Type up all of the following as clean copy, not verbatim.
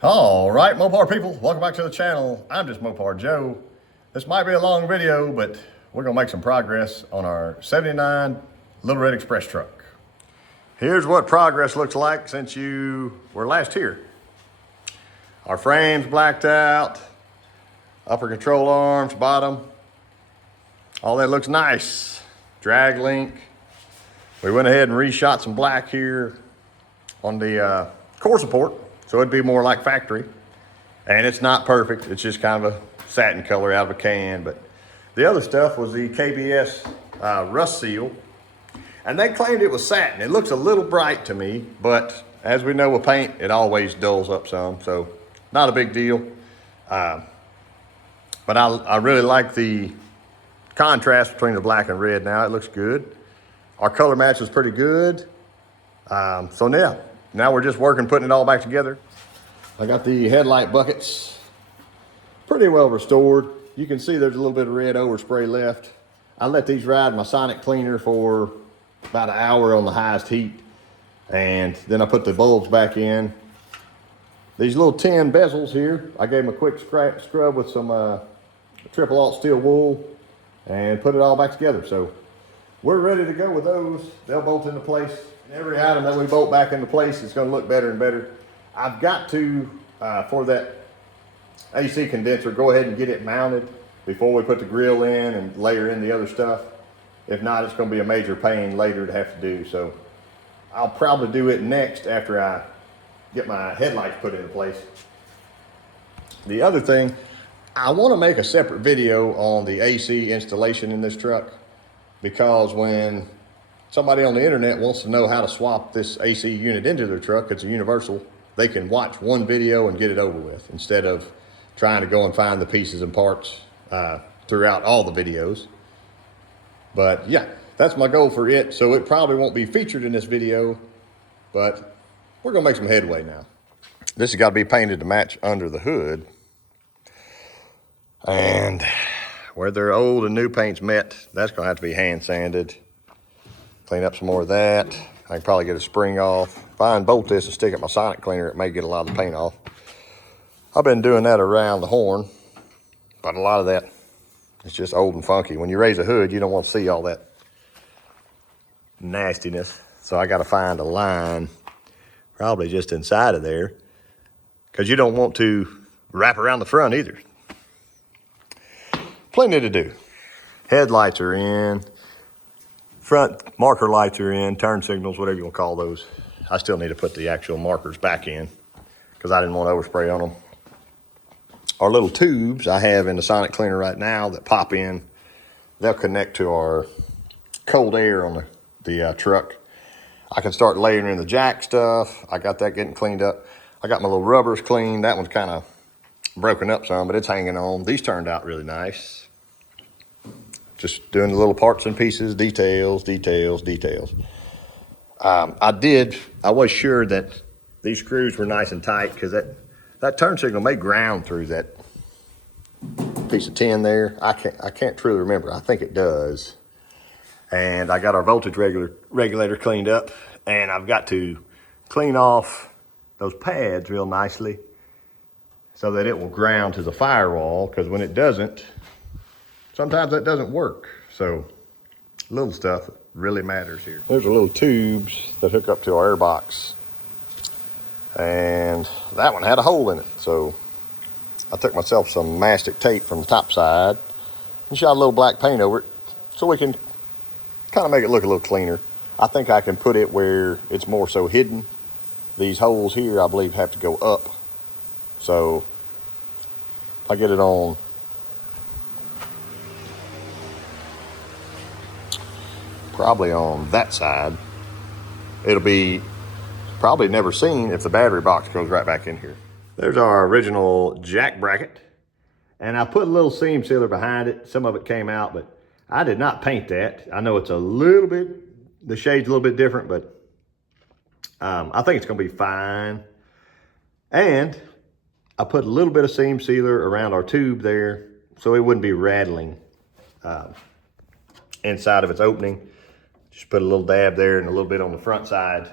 All right, Mopar people, welcome back to the channel. I'm just Mopar Joe. This might be a long video, but we're gonna make some progress on our 79 Little Red Express truck. Here's what progress looks like since you were last here. Our frame's blacked out, upper control arms, bottom, all that looks nice. Drag link. We went ahead and reshot some black here on the core support, so it'd be more like factory. And it's not perfect, it's just kind of a satin color out of a can, but the other stuff was the KBS rust seal. And they claimed it was satin. It looks a little bright to me, but as we know with paint, it always dulls up some, so not a big deal. But I really like the contrast between the black and red now. It looks good. Our color match is pretty good. So yeah, now we're just working, putting it all back together. I got the headlight buckets pretty well restored. You can see there's a little bit of red overspray left. I let these ride my sonic cleaner for about an hour on the highest heat. And then I put the bulbs back in. These little tin bezels here, I gave them a quick scrub with some triple alt steel wool and put it all back together. So we're ready to go with those. They'll bolt into place. Every item that we bolt back into place is going to look better and better. I've got to, for that AC condenser, go ahead and get it mounted before we put the grill in and layer in the other stuff. If not, it's going to be a major pain later to have to do. So I'll probably do it next after I get my headlights put into place. The other thing, I want to make a separate video on the AC installation in this truck, because when somebody on the internet wants to know how to swap this AC unit into their truck, it's a universal, they can watch one video and get it over with instead of trying to go and find the pieces and parts throughout all the videos. But yeah, that's my goal for it. So it probably won't be featured in this video, but we're gonna make some headway now. This has got to be painted to match under the hood. And where their old and new paints met, that's gonna have to be hand sanded. Clean up some more of that. I can probably get a spring off. If I unbolt this and stick it in my sonic cleaner, it may get a lot of the paint off. I've been doing that around the horn, but a lot of that, it's just old and funky. When you raise a hood, you don't want to see all that nastiness. So I got to find a line, probably just inside of there, because you don't want to wrap around the front either. Plenty to do. Headlights are in. Front marker lights are in, turn signals, whatever you want to call those. I still need to put the actual markers back in because I didn't want to overspray on them. Our little tubes I have in the sonic cleaner right now that pop in, they'll connect to our cold air on the truck. I can start layering in the jack stuff. I got that getting cleaned up. I got my little rubbers cleaned. That one's kind of broken up some, but it's hanging on. These turned out really nice. Just doing the little parts and pieces, details. I was sure that these screws were nice and tight, because that turn signal may ground through that piece of tin there. I can't truly remember. I think it does. And I got our voltage regulator cleaned up, and I've got to clean off those pads real nicely so that it will ground to the firewall, because when it doesn't, sometimes that doesn't work. So little stuff really matters here. There's a little tubes that hook up to our air box, and that one had a hole in it. So I took myself some mastic tape from the top side and shot a little black paint over it so we can kind of make it look a little cleaner. I think I can put it where it's more so hidden. These holes here, I believe, have to go up. So if I get it on probably on that side, it'll be probably never seen if the battery box goes right back in here. There's our original jack bracket, and I put a little seam sealer behind it. Some of it came out, but I did not paint that. I know it's a little bit, the shade's a little bit different, but I think it's gonna be fine. And I put a little bit of seam sealer around our tube there so it wouldn't be rattling inside of its opening. Just put a little dab there and a little bit on the front side.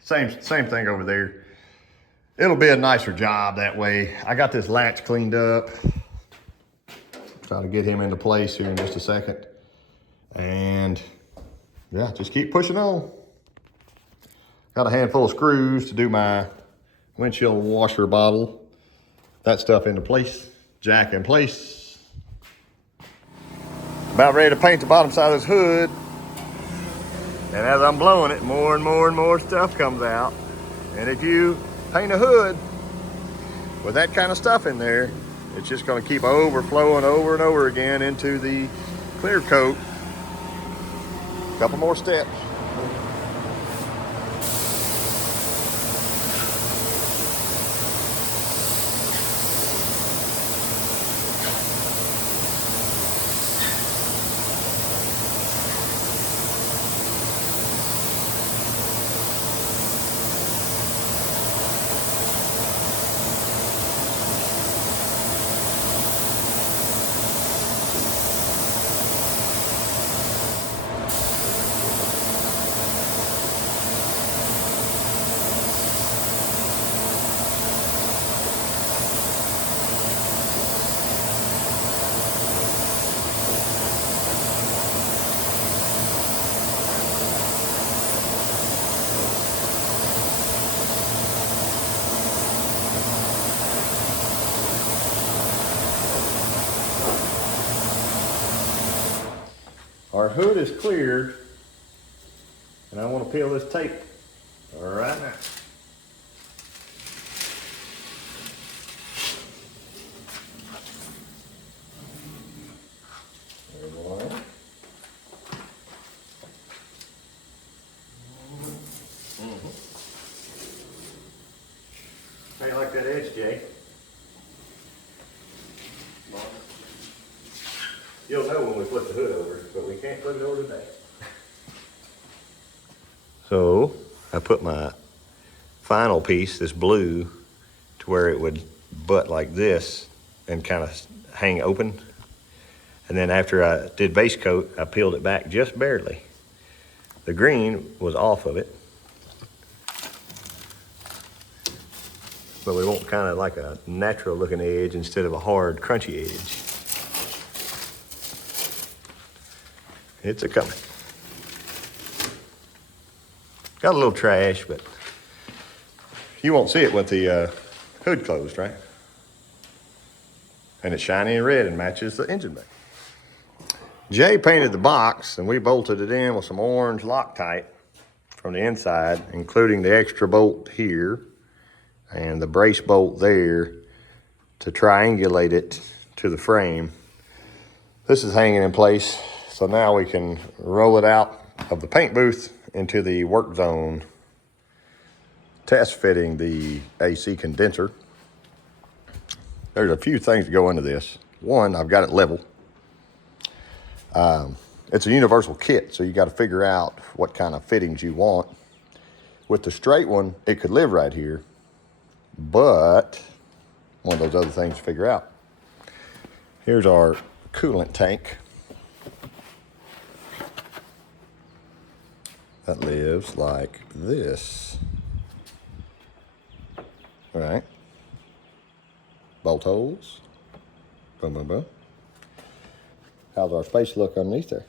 Same thing over there. it'll be a nicer job that way. I got this latch cleaned up. Try to get him into place here in just a second. And yeah, just keep pushing on. Got a handful of screws to do my windshield washer bottle. That stuff into place, jack in place. About ready to paint the bottom side of this hood. And as I'm blowing it, more and more and more stuff comes out. And if you paint a hood with that kind of stuff in there, it's just gonna keep overflowing over and over again into the clear coat. Couple more steps. Our hood is cleared, and I want to peel this tape right now. There we go. How you like that edge, Jay? You'll know when we flip the hood over, but we can't flip it over today. So I put my final piece, this blue, to where it would butt like this and kind of hang open. And then after I did base coat, I peeled it back just barely. The green was off of it, but we want kind of like a natural looking edge instead of a hard, crunchy edge. It's a coming. Got a little trash, but you won't see it with the hood closed, right? And it's shiny and red and matches the engine bay. Jay painted the box and we bolted it in with some orange Loctite from the inside, including the extra bolt here and the brace bolt there to triangulate it to the frame. This is hanging in place. So now we can roll it out of the paint booth into the work zone, test fitting the AC condenser. There's a few things that go into this. One, I've got it level. It's a universal kit, so you got to figure out what kind of fittings you want. With the straight one, it could live right here, but one of those other things to figure out. Here's our coolant tank. That lives like this. All right. Bolt holes. Boom, boom, boom. How's our space look underneath there?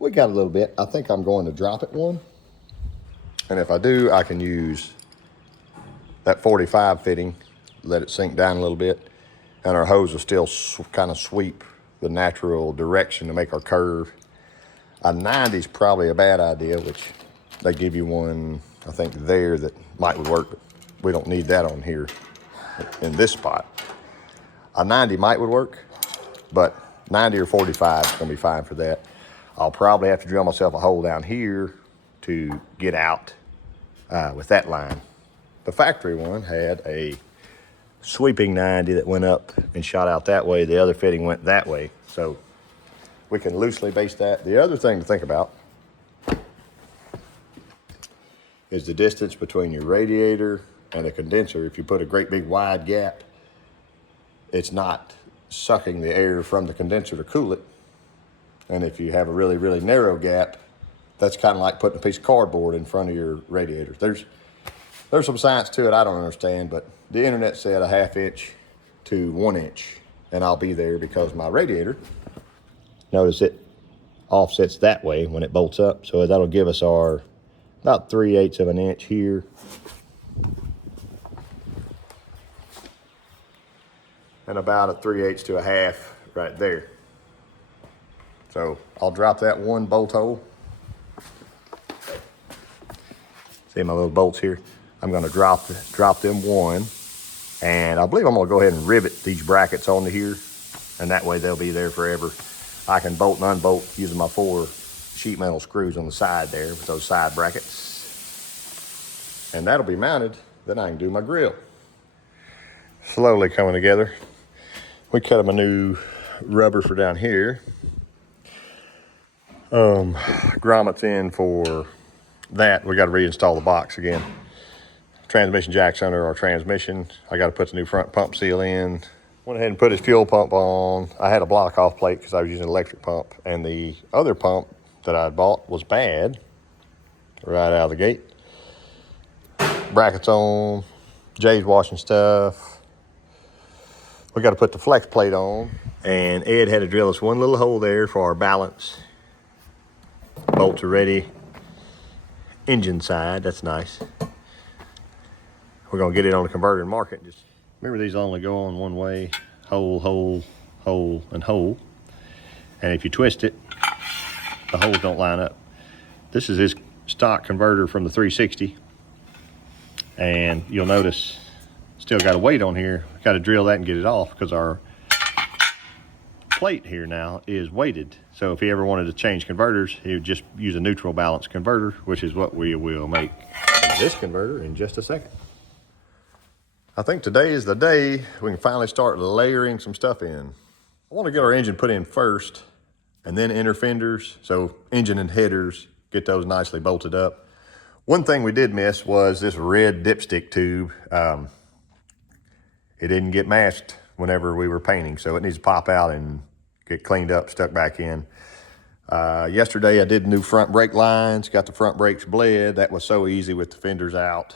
We got a little bit. I think I'm going to drop it one. And if I do, I can use that 45 fitting, let it sink down a little bit. And our hose will still kind of sweep the natural direction to make our curve. A 90 is probably a bad idea, which they give you one, I think, there that might work, but we don't need that on here in this spot. A 90 might would work, but 90 or 45 is gonna be fine for that. I'll probably have to drill myself a hole down here to get out with that line. The factory one had a sweeping 90 that went up and shot out that way. The other fitting went that way. So we can loosely base that. The other thing to think about is the distance between your radiator and the condenser. If you put a great big wide gap, it's not sucking the air from the condenser to cool it. And if you have a really, really narrow gap, that's kind of like putting a piece of cardboard in front of your radiator. There's some science to it I don't understand, but the internet said a 1/2 inch to 1 inch, and I'll be there because my radiator, notice it offsets that way when it bolts up, so that'll give us our about 3/8 of an inch here, and about a 3/8 to a 1/2 right there. So I'll drop that one bolt hole. See my little bolts here? I'm gonna drop them one, and I believe I'm gonna go ahead and rivet these brackets onto here, and that way they'll be there forever. I can bolt and unbolt using my 4 sheet metal screws on the side there with those side brackets. And that'll be mounted, then I can do my grill. Slowly coming together. We cut them a new rubber for down here. Grommets in for that. We got to reinstall the box again. Transmission jack's under our transmission. I got to put the new front pump seal in. Went ahead and put his fuel pump on. I had a block off plate because I was using an electric pump, and the other pump that I bought was bad right out of the gate. Brackets on. Jay's washing stuff. We got to put the flex plate on, and Ed had to drill us one little hole there for our balance. Bolts are ready. Engine side, that's nice. We're gonna get it on the converter and mark it. Just remember, these only go on one way: hole, hole, hole, and hole. And if you twist it, the holes don't line up. This is his stock converter from the 360, and you'll notice still got a weight on here. Got to drill that and get it off because our plate here now is weighted. So if he ever wanted to change converters, he would just use a neutral balance converter, which is what we will make this converter in just a second. I think today is the day we can finally start layering some stuff in. I want to get our engine put in first, and then inner fenders, so engine and headers, get those nicely bolted up. One thing we did miss was this red dipstick tube. It didn't get masked whenever we were painting, so it needs to pop out and get cleaned up, stuck back in. Yesterday I did new front brake lines, got the front brakes bled. That was so easy with the fenders out,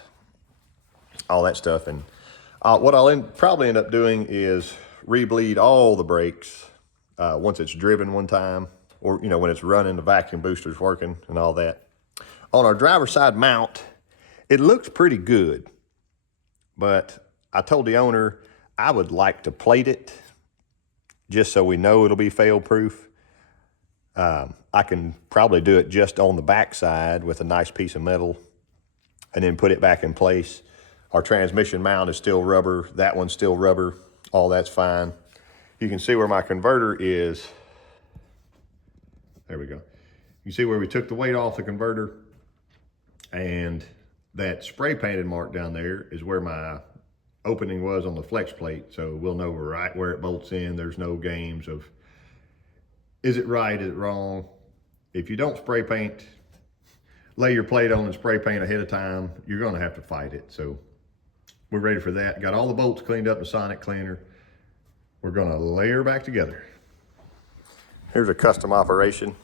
all that stuff. And what I'll probably end up doing is re-bleed all the brakes once it's driven one time, or when it's running, the vacuum booster's working and all that. On our driver's side mount, it looks pretty good, but I told the owner I would like to plate it just so we know it'll be fail-proof. I can probably do it just on the back side with a nice piece of metal and then put it back in place. Our transmission mount is still rubber. That one's still rubber. All that's fine. You can see where my converter is. There we go. You see where we took the weight off the converter, and that spray painted mark down there is where my opening was on the flex plate. So we'll know right where it bolts in. There's no games of, is it right, is it wrong? If you don't spray paint, lay your plate on and spray paint ahead of time, you're gonna have to fight it. So we're ready for that. Got all the bolts cleaned up with Sonic Cleaner. We're gonna layer back together. Here's a custom operation.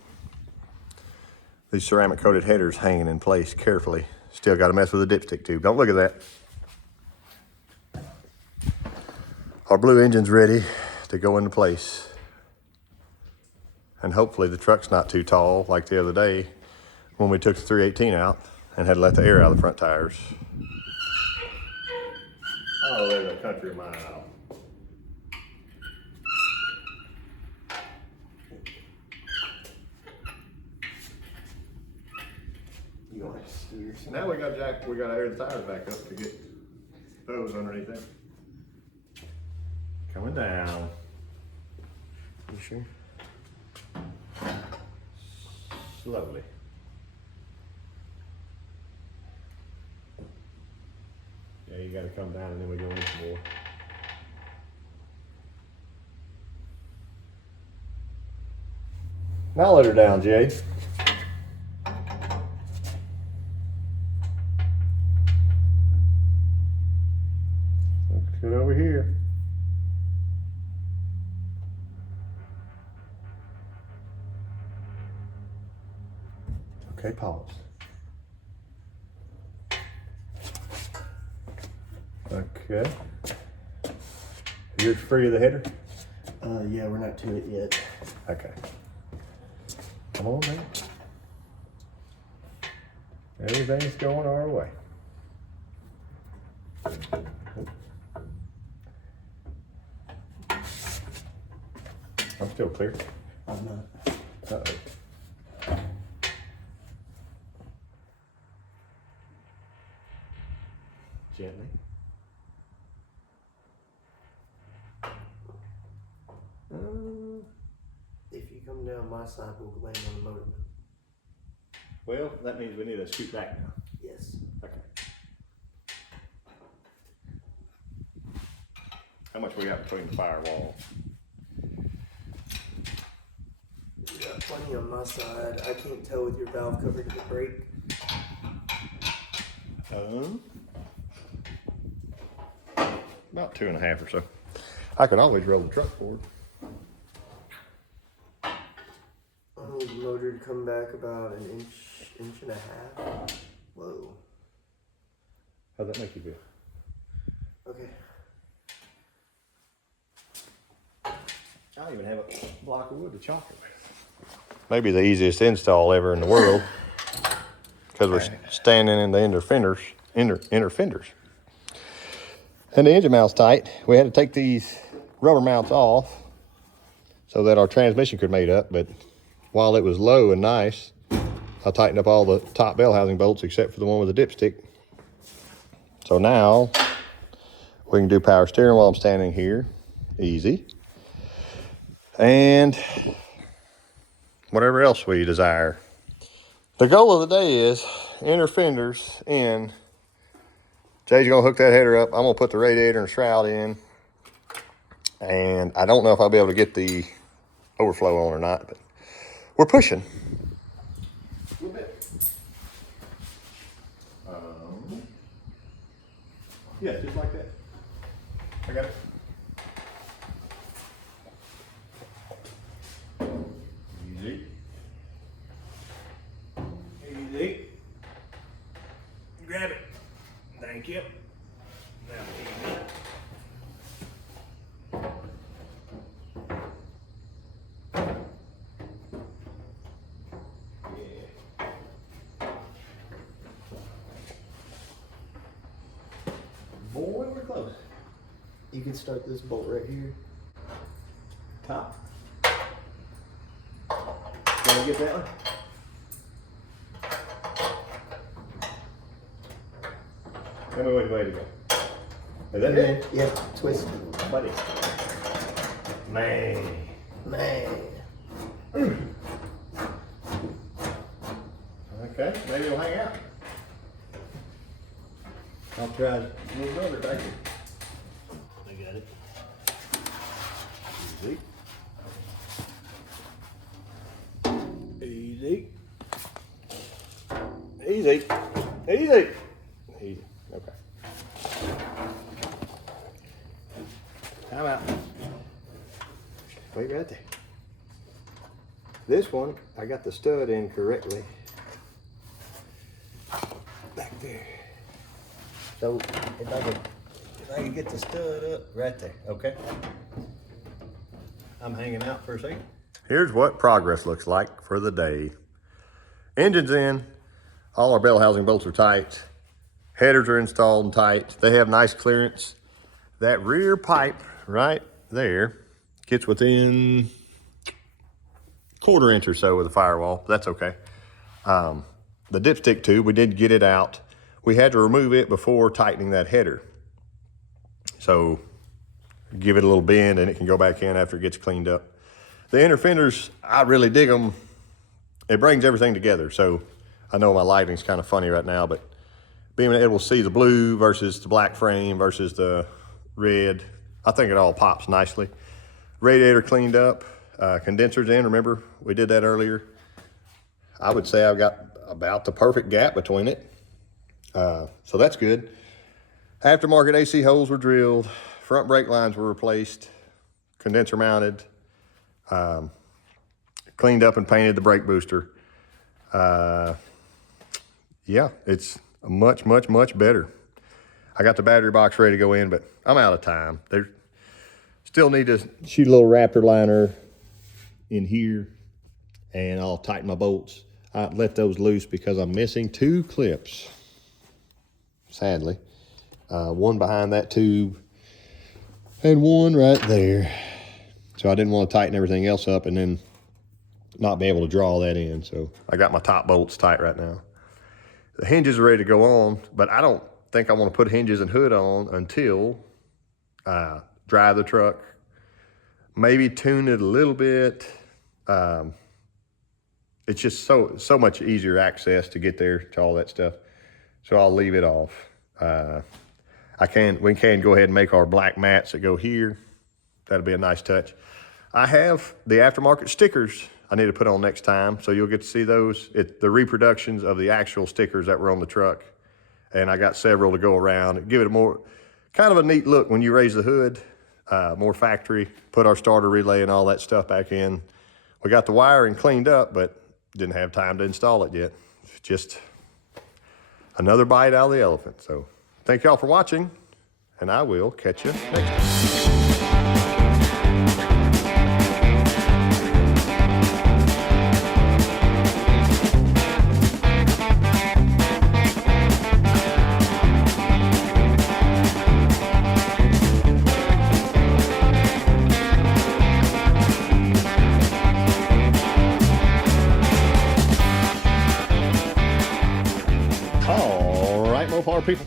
These ceramic coated headers hanging in place carefully. Still gotta mess with the dipstick tube. Don't look at that. Our blue engine's ready to go into place. And hopefully the truck's not too tall like the other day when we took the 318 out and had to let the air out of the front tires. Oh, there's a country mile. Now we got to air the tires back up to get those underneath there. Coming down. You sure? Slowly. Yeah, you got to come down and then we go in some more. Now let her down, Jay. Get over here. Okay, pause. Okay. You're free of the header? Yeah, we're not to it yet. Okay. Come on, man. Everything's going our way. I'm still clear. I'm not. Uh-oh. Gently. If you come down my side, we'll land on the motor. Well, that means we need to scoot back now. Yes. Okay. How much we got between the firewall? We got plenty on my side. I can't tell with your valve cover to the brake. About 2.5 or so. I can always roll the truck forward. I need the motor to come back about an inch and a half. Whoa. How's that make you feel? Okay. I don't even have a block of wood to chalk it with. Maybe the easiest install ever in the world, because we're standing in the inner fenders. And the engine mount's tight. We had to take these rubber mounts off so that our transmission could mate up, but while it was low and nice, I tightened up all the top bell housing bolts except for the one with the dipstick. So now we can do power steering while I'm standing here. Easy. And whatever else we desire. The goal of the day is inner fenders in. Jay's gonna hook that header up. I'm gonna put the radiator and shroud in. And I don't know if I'll be able to get the overflow on or not, but we're pushing. A little bit. Yeah, just like that. I got it. Easy. Easy. Grab it. Thank you. Now easy. Boy, we're close. You can start this bolt right here. Top. Can I get that one? Tell me which way to go. Is that it? Yeah, twist. Buddy. Man. Okay, maybe it'll hang out. I'll try to move over back here. I got it. Easy. Easy. Easy. Easy. Okay. Time out. Wait right there. This one, I got the stud in correctly. Back there. So if I can get the stud up right there, okay? I'm hanging out for a second. Here's what progress looks like for the day. Engine's in, all our bell housing bolts are tight, headers are installed and tight. They have nice clearance. That rear pipe right there gets within 1/4 inch or so of the firewall. That's okay. The dipstick tube, we did get it out. We had to remove it before tightening that header. So give it a little bend and it can go back in after it gets cleaned up. The inner fenders, I really dig them. It brings everything together. So I know my lighting's kind of funny right now, but being able to see the blue versus the black frame versus the red, I think it all pops nicely. Radiator cleaned up, condensers in, remember we did that earlier. I would say I've got about the perfect gap between it. So that's good. Aftermarket AC holes were drilled, front brake lines were replaced, condenser mounted, cleaned up and painted the brake booster. yeah, it's much, much, much better. I got the battery box ready to go in, but I'm out of time. There's still need to shoot a little Raptor liner in here, and I'll tighten my bolts. I let those loose because I'm missing 2 clips, sadly. One behind that tube and one right there. So I didn't want to tighten everything else up and then not be able to draw that in. So I got my top bolts tight right now. The hinges are ready to go on, but I don't think I want to put hinges and hood on until I drive the truck, maybe tune it a little bit. It's just so much easier access to get there to all that stuff. So I'll leave it off. We can go ahead and make our black mats that go here. That'll be a nice touch. I have the aftermarket stickers I need to put on next time, so you'll get to see those. The reproductions of the actual stickers that were on the truck, and I got several to go around. Give it a more, kind of a neat look when you raise the hood, more factory, put our starter relay and all that stuff back in. We got the wiring cleaned up, but didn't have time to install it yet. Just another bite out of the elephant. So thank y'all for watching, and I will catch you next time. All right, Mopar people,